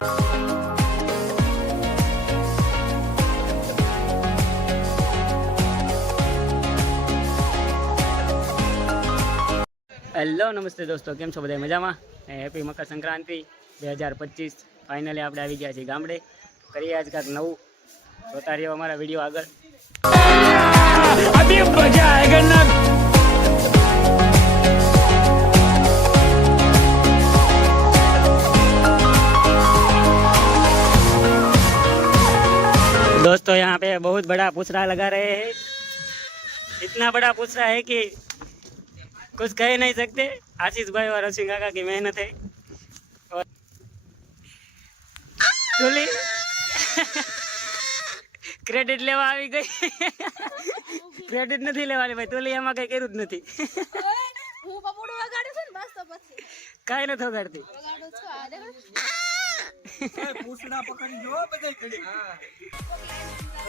Hello નમસ્તે દોસ્તો, કેમ છો બધા મજામાં? હેપી મકર સંક્રાંતિ 2025। ફાઇનલી આપણે આવી ગયા છીએ ગામડે, કરીએ આજ કાંઈક નવું, જોતા રહ્યો અમારા વિડીયો આગળ। दोस्तों यहाँ पे बहुत बड़ा पूछड़ा लगा रहे हैं, इतना बड़ा पूछड़ा है कि कुछ कह नहीं सकते। आशीष भाई और रसिंग काका की मेहनत है। और तुली क्रेडिट लेवा આવી ગઈ, ક્રેડિટ નથી લેવાની ભાઈ, તુલી એમાં કઈ કર્યું જ નથી। હું પપોડું વગાડું છું ને બસ તો પછી કાઈ ન વગાડતી, વગાડું છું આ દેખ પૂછડા પકડી જો બધાય કરી। હા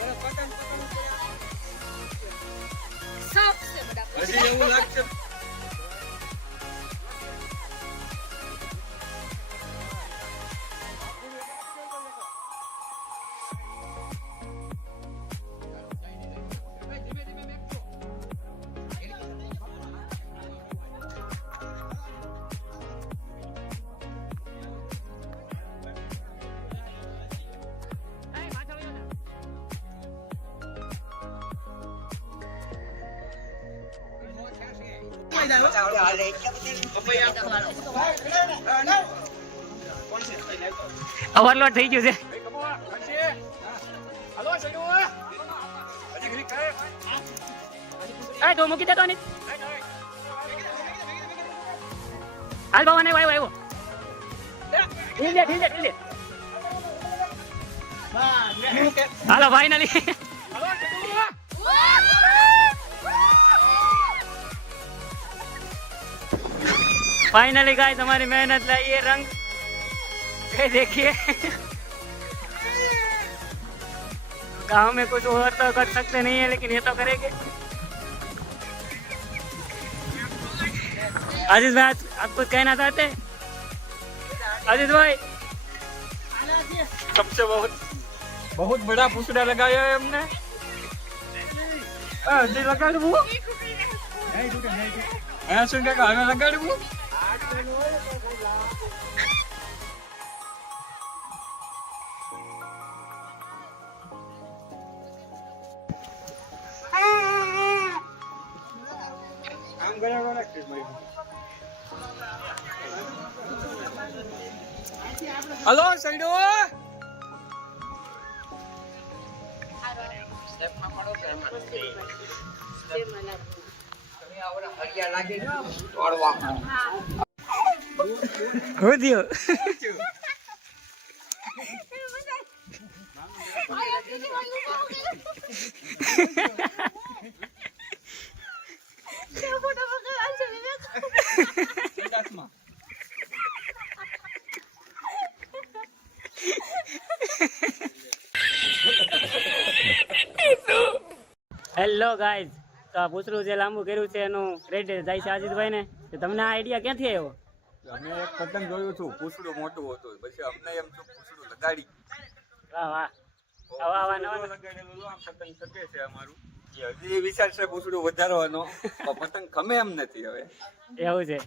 અરે પતંગ सबसे बड़ा હજી એવું લાગશે। ઓવરલોડ થઈ ગયું છે। આ તો મૂકી દેતો ને, હાલ બાવા નહીં આવ્યો ઠીક હાલો ફાઇનલી फाइनली गाइस हमारी मेहनत लाई ये रंग, ये देखिए। गांव में कुछ और तो कर सकते नहीं है, लेकिन ये तो करेंगे। आजीज भाई आप कुछ कहना चाहते हैं? आजीज भाई सबसे बहुत बड़ा पूछड़ा लगाया है हमने। जी लगा दो नहीं सुन के हमें लगा दो। हेलो सईडो हो दियो હેલો ગાઈઝ, તો આ પૂછડું જે લાંબુ કર્યું છે એનું ક્રેડિટ જાય છે આજીતભાઈ ને। તમને આ આઈડિયા ક્યાંથી આવ્યો? અમે એક પતંગ જોયું હતું, પૂછડું મોટું હતું, પછી અમને એમ થયું પૂછડું લગાડી। વાહ વાહ, આવા આવા નવા લગાડેલું આમ પતંગ શકે છે અમારું। હજી વિચાર છે પૂછડું વધારવાનો, પતંગ ખમે એમ નથી હવે। એવું છે।